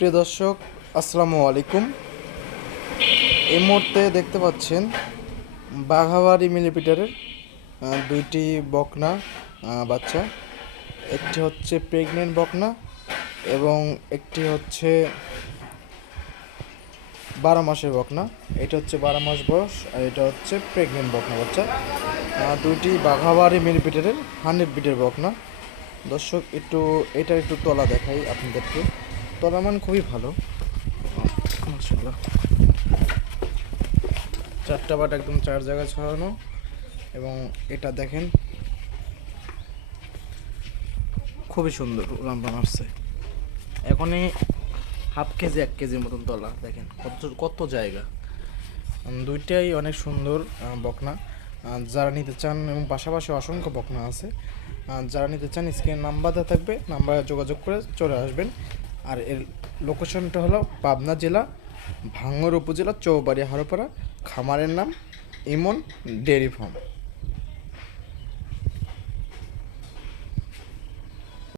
প্রিয় দর্শক, আসসালামু আলাইকুম। এই মুহূর্তে দেখতে পাচ্ছেন বাঘাবাড়ি মিলিপিটারের দুইটি বকনা বাচ্চা। একটি হচ্ছে প্রেগনেন্ট বকনা এবং একটি হচ্ছে 12 মাসের বকনা। এটা হচ্ছে 12 মাস বয়স আর এটা হচ্ছে প্রেগনেন্ট বকনা বাচ্চা। দুইটি বাঘাবাড়ি মিলিপিটারের 100 বিটের বকনা। দর্শক, এটার একটু তলা দেখাই আপনাদেরকে। তলা মান খুবই ভালো, মাশাআল্লাহ। চারটা বাট একদম চার জায়গায় ছড়ানো এবং এটা দেখেন খুবই সুন্দর লাম্বা মারছে। এখনই হাফ কেজি 1 কেজির মতন তলা, দেখেন কত কত জায়গা। দুইটাই অনেক সুন্দর বকনা। যারা নিতে চান, এবং পাশাপাশি অসংখ্য বকনা আছে, যারা নিতে চান স্ক্রিনে নাম্বার দেওয়া থাকবে, নাম্বারে যোগাযোগ করে চলে আসবেন। আর এর লোকেশনটা হলো পাবনা জেলা ভাঙ্গর উপজেলা চৌবাড়ি হারোপাড়া। খামারের নাম ইমন ডেয়ারি ফার্ম।